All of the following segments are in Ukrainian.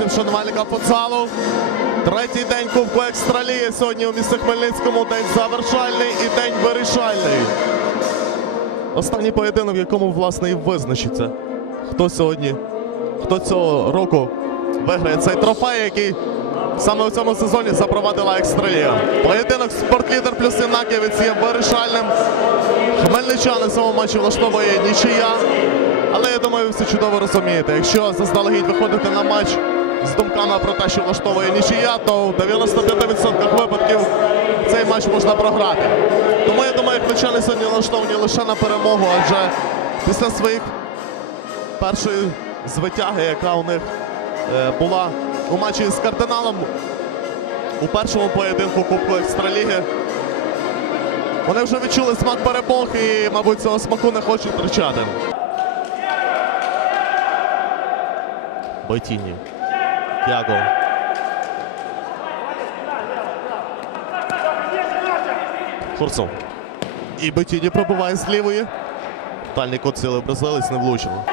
всім шанувальникам футзалу. Третій день Кубку Екстралії сьогодні у місті Хмельницькому. День завершальний і день вирішальний. Останній поєдинок, в якому власне і визначиться, хто сьогодні, хто цього року виграє цей трофей, який саме у цьому сезоні запровадила Екстралія. Поєдинок спортлідер плюс Інаківець є вирішальним. Хмельничани в цьому матчі влаштовує нічия. Але я думаю, ви все чудово розумієте. Якщо заздалегідь виходити на матч з думками про те, що влаштовує нічия, то в 95% випадків цей матч можна програти. Тому я думаю, хмельничани сьогодні налаштовані лише на перемогу, адже після своїх першої звитяги, яка у них е, була у матчі з кардиналом у першому поєдинку Кубку Екстраліги. Вони вже відчули смак перемог і, мабуть, цього смаку не хочуть втрачати. Бойтіні. Тяго. Фурсов. І Бойтіні пробиває з лівої. Дальній кут сили бразилець не влучило.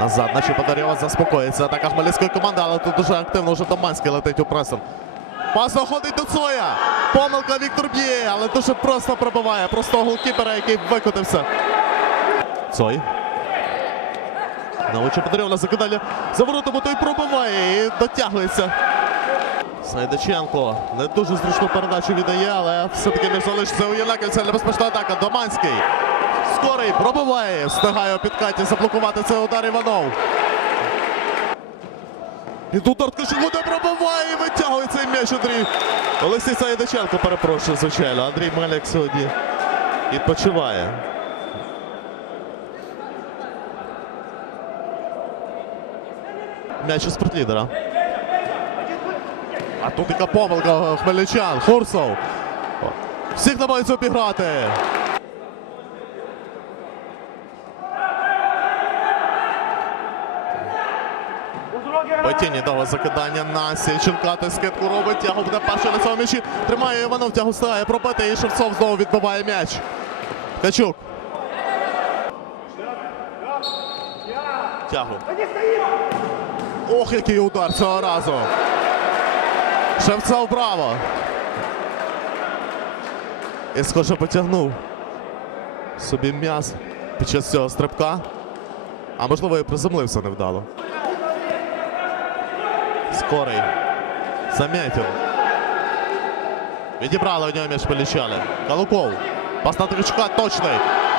Назад, наче Подарєва заспокоїться. Атака хмельницької команди, але тут дуже активно вже Доманський летить у пресер. Пас доходить до Цоя. Помилка Віктор б'є, але дуже просто пробиває. Просто голкіпера, який викотився. Цой. Навиче Подарєва на закидання за воротами, той пробиває і дотягується. Сайдаченко не дуже зручну передачу віддає, але все-таки не залишиться у Єнаківця. Небезпечна атака. Доманський. Скорий пробиває. Встигає у підкаті заблокувати цей удар Іванов. І тут Арткашин буде пробиває і витягує цей м'яч Андрій. Олексій Сайдаченко перепрошую, звичайно. Андрій Меляк сьогодні відпочиває. М'яч у спортлідера. А тут яка помилка хмельничан. Хурсов. Всіх намагається обіграти. Батіні дало закидання на Сільченка. Той скидку робить. Тягу буде перший на цьому м'ячі. Тримає Іванов, тягу встигає пробити. І Шевцов знову відбиває м'яч. Ткачук. Тягу. Ох, який удар цього разу. Шевцов браво. І схоже потягнув собі м'яс під час цього стрибка. А можливо і приземлився невдало. Скорий. Замятив. Відібрали у нього м'яч полічали. Калуков. Пас на Тричука точний.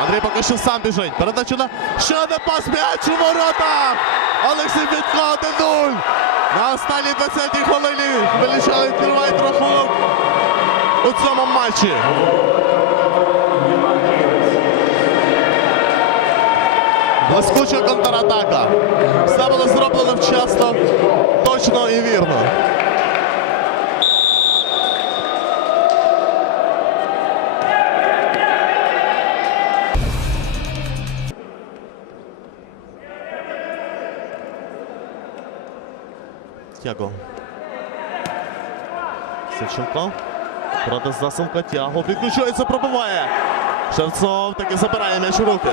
Андрій поки що сам біжить. Передача на ще один пас м'яч у воротах. Олексій Вітко 1-0. На останній 20-й хвилині Хмельничани відкривають рахунок у цьому матчі. Блискуча контратака. Все було зроблено вчасно, точно і вірно. Тяго. Сеченко. Проти засумка тягу. Підключується, пробиває. Шевцов таки забирає м'яч у руки.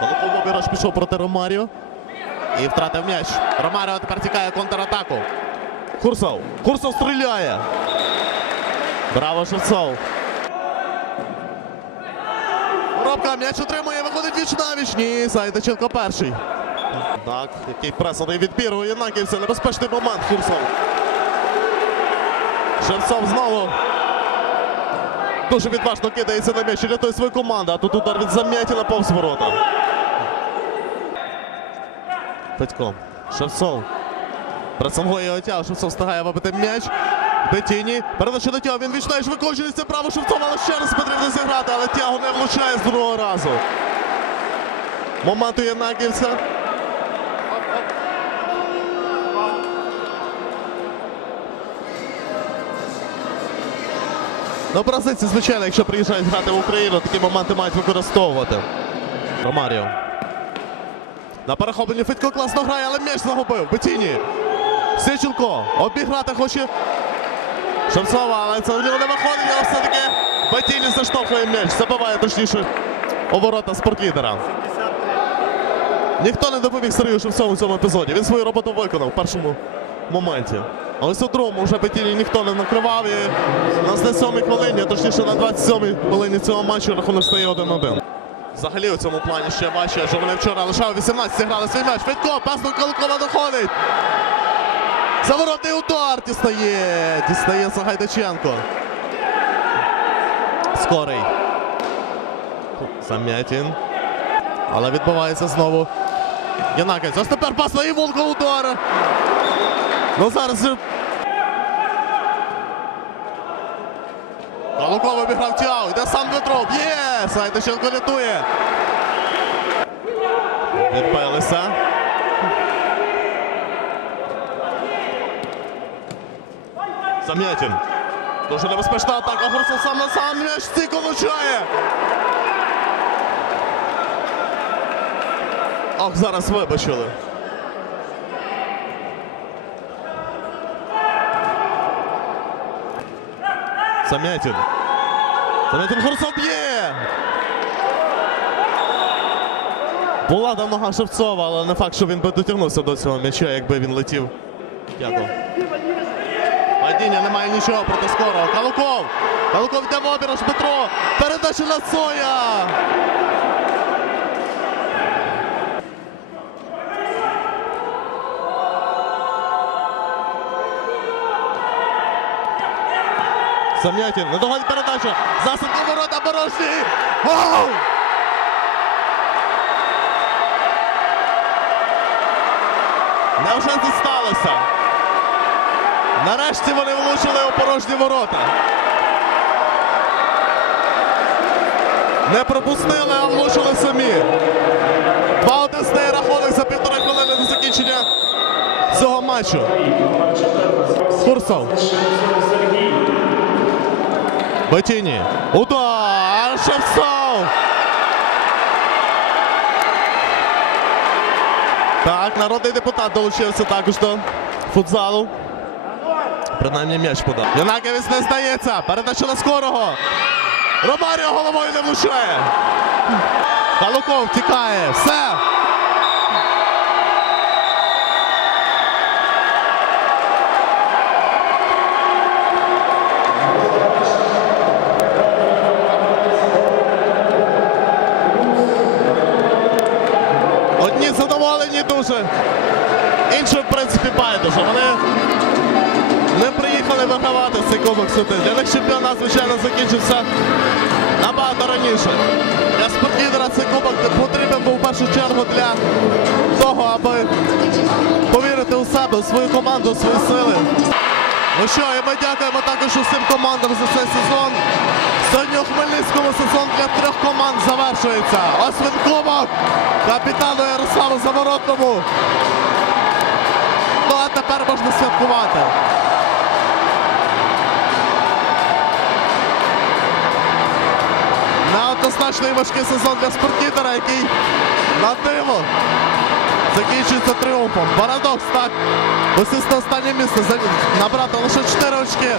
Голубов обіграш пішов проти Ромаріо. І втратив м'яч. Ромаріо тепер тікає контратаку. Курсов. Курсов стріляє. Браво, Шевцов. Робка м'яч отримує, виходить віч на віч. Ні, Сайдаченко перший. Так, який пресаний відбір у Єнаківця. Небезпечний момент. Курсов. Шевцов знову. Дуже відважно кидається на м'яч і рятує свою команду. А тут удар від Зам'ятіна повз ворота. Петько. Шевцов. Працангує його тягу. Шевцов встигає вибити м'яч. Бетіні. Передача до тягу. Він вічнає ж виконується право Шевцова, але ще раз потрібно зіграти, але тягу не влучає з другого разу. Момент у Єнаківця. Ну, бразильці, звичайно, якщо приїжджають грати в Україну, такі моменти мають використовувати. Ромаріо. На перехопленні Федько класно грає, але м'яч загубив. Бетіні. Сиченко. Обіграти хоче. Шевцова, але це у нього не виходить, але все-таки Бетіні заштовхує м'яч. Забиває точніше у ворота спортлідера. Ніхто не допоміг Сергію Шевцову в цьому епізоді. Він свою роботу виконав в першому моменті. А ось у другому вже Петіні ніхто не накривав. І на 7 хвилині, точніше на 27-й хвилині цього матчу рахунок стає 1-1. Взагалі у цьому плані ще важче, що вони вчора лише у 18 грали свій м'яч. Федько, пас до Калкова доходить. Заворотний удар дістає. Дістає Сагайдаченко. Скорий. Сам'ятін. Але відбувається знову. Янакець. Ось тепер пас на Іволка удар. Ну зараз. Калуков обіграв Тяу. Йде сам Дмитро. Б'є! Сайтищенко рятує. Відбилися. Сам'ятін. Дуже небезпечна атака. Горсов сам на сам м'яч стійко влучає. Ох, зараз вибачили. Сам'ятін. Сам'ятін Горсов б'є. Була там нога Шевцова, але не факт, що він би дотягнувся до цього м'яча, якби він летів. Падіння немає нічого проти скорого. Калуков! Калуков йде в обіраж Петро! Передача на Соя! Сам'ятін, не доходить передача! Засадка ворота Борошні! Гол! Невже це сталося? Нарешті вони влучили у порожні ворота. Не пропустили, а влучили самі. Два стає рахунок за півтори хвилини до закінчення цього матчу. Курсов. Батіні. Удар! Шевцов! Так, народний депутат долучився також до футзалу. Принаймні м'яч подав. Янакевич не здається. Передача на скорого. Ромаріо головою не влучає. Калуков тікає. Все. Дуже. Інші, в принципі, байдуже. Вони не приїхали вигравати цей кубок сюди. Для них чемпіонат, звичайно, закінчився набагато раніше. Для спортлідера цей кубок потрібен був в першу чергу для того, аби повірити у себе, у свою команду, у свої сили. Ну що, і ми дякуємо також усім командам за цей сезон. Сьогодні у Хмельницькому сезон для трьох команд завершується. Кубок капітану Ярославу Заворотному. Ну а тепер можна святкувати. Неоднозначно і важкий сезон для спортлідера, який на диво закінчується тріумфом. Парадокс, так. Висисне останнє місце набрати лише 4 очки,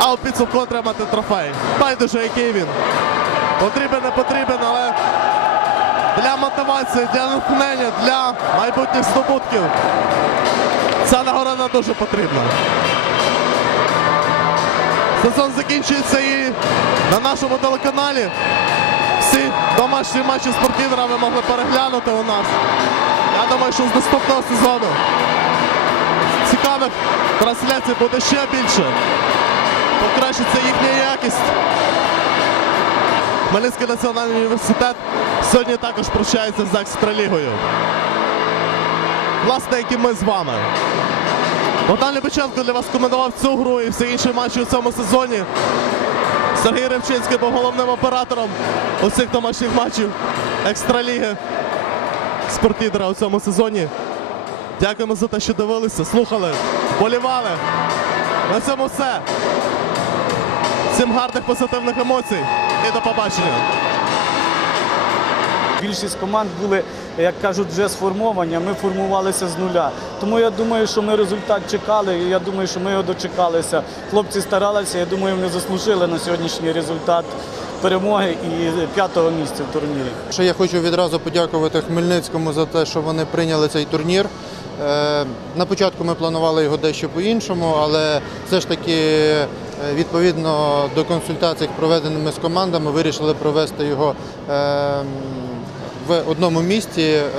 а у підсумку отримати трофей. Байдуже, який він. Потрібен, не потрібен, але для мотивації, для натхнення, для майбутніх здобутків ця нагорода дуже потрібна. Сезон закінчується і на нашому телеканалі. Всі домашні матчі спортивера ви могли переглянути у нас. Я думаю, що з наступного сезону цікавих трансляцій буде ще більше. Покращиться їхня якість. Хмельницький національний університет сьогодні також прощається з Екстралігою. Власне, як і ми з вами. Богдан Лебеченко для вас коментував цю гру і всі інші матчі у цьому сезоні. Сергій Ревчинський був головним оператором усіх домашніх матчів Екстраліги спортлідера у цьому сезоні. Дякуємо за те, що дивилися, слухали, болівали. На цьому все. Всім гарних позитивних емоцій і до побачення. Більшість команд були, як кажуть, вже сформовані, а ми формувалися з нуля. Тому я думаю, що ми результат чекали, і я думаю, що ми його дочекалися. Хлопці старалися, я думаю, вони заслужили на сьогоднішній результат. Перемоги і п'ятого місця в турнірі. Ще я хочу відразу подякувати Хмельницькому за те, що вони прийняли цей турнір. Е, На початку ми планували його дещо по-іншому, але все ж таки, е, відповідно до консультацій, проведеними з командами, вирішили провести його е, в одному місті е,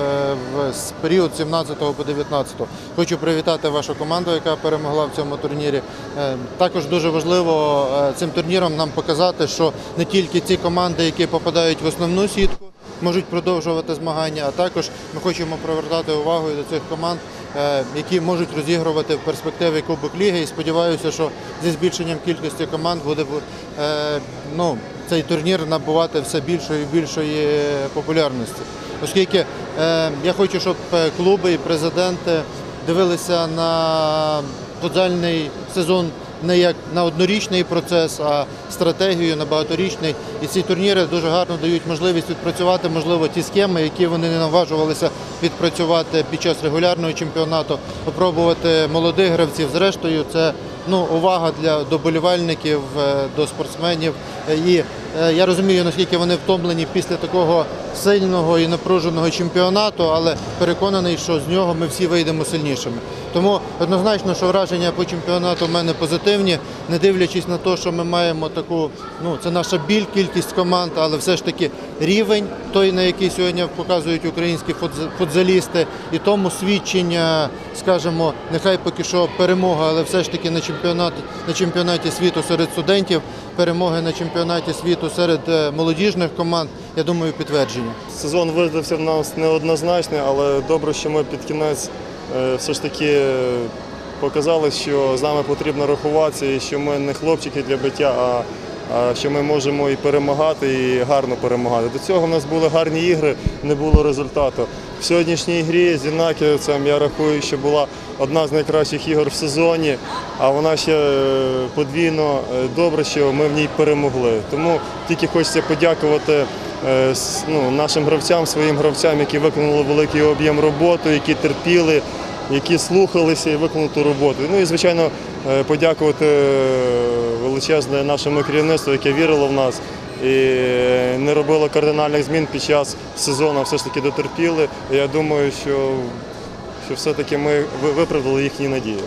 в період 17 по 19. Хочу привітати вашу команду, яка перемогла в цьому турнірі. Е, Також дуже важливо е, цим турніром нам показати, що не тільки ці команди, які попадають в основну сітку, можуть продовжувати змагання, а також ми хочемо привертати увагу до цих команд, е, які можуть розігрувати в перспективі Кубок Ліги. І сподіваюся, що зі збільшенням кількості команд буде е, ну, цей турнір набувати все більшої і більшої популярності. Оскільки е, я хочу, щоб клуби і президенти дивилися на футзальний сезон не як на однорічний процес, а стратегію на багаторічний. І ці турніри дуже гарно дають можливість відпрацювати, можливо, ті схеми, які вони не наважувалися відпрацювати під час регулярного чемпіонату, попробувати молодих гравців. Зрештою, це ну, увага для доболівальників, е, до спортсменів. Е, І я розумію, наскільки вони втомлені після такого сильного і напруженого чемпіонату, але переконаний, що з нього ми всі вийдемо сильнішими. Тому однозначно, що враження по чемпіонату в мене позитивні, не дивлячись на те, що ми маємо таку, ну це наша біль, кількість команд, але все ж таки рівень, той, на який сьогодні показують українські футз- футзалісти, і тому свідчення, скажімо, нехай поки що перемога, але все ж таки на чемпіонаті, на чемпіонаті світу серед студентів, перемоги на чемпіонаті світу серед е, молодіжних команд, я думаю, підтвердження. Сезон видався в нас неоднозначний, але добре, що ми під кінець е, все ж таки е, показали, що з нами потрібно рахуватися і що ми не хлопчики для биття, а що ми можемо і перемагати, і гарно перемагати. До цього в нас були гарні ігри, не було результату. В сьогоднішній грі з Інаківцем я рахую, що була одна з найкращих ігор в сезоні, а вона ще е, подвійно е, добре, що ми в ній перемогли. Тому тільки хочеться подякувати е, ну, нашим гравцям, своїм гравцям, які виконали великий об'єм роботи, які терпіли, які слухалися і виконали ту роботу. Ну і звичайно е, подякувати е, величезне нашому керівництву, яке вірило в нас. І е, не робило кардинальних змін під час сезону, все ж таки дотерпіли. Я думаю, що, що все-таки ми виправдали їхні надії.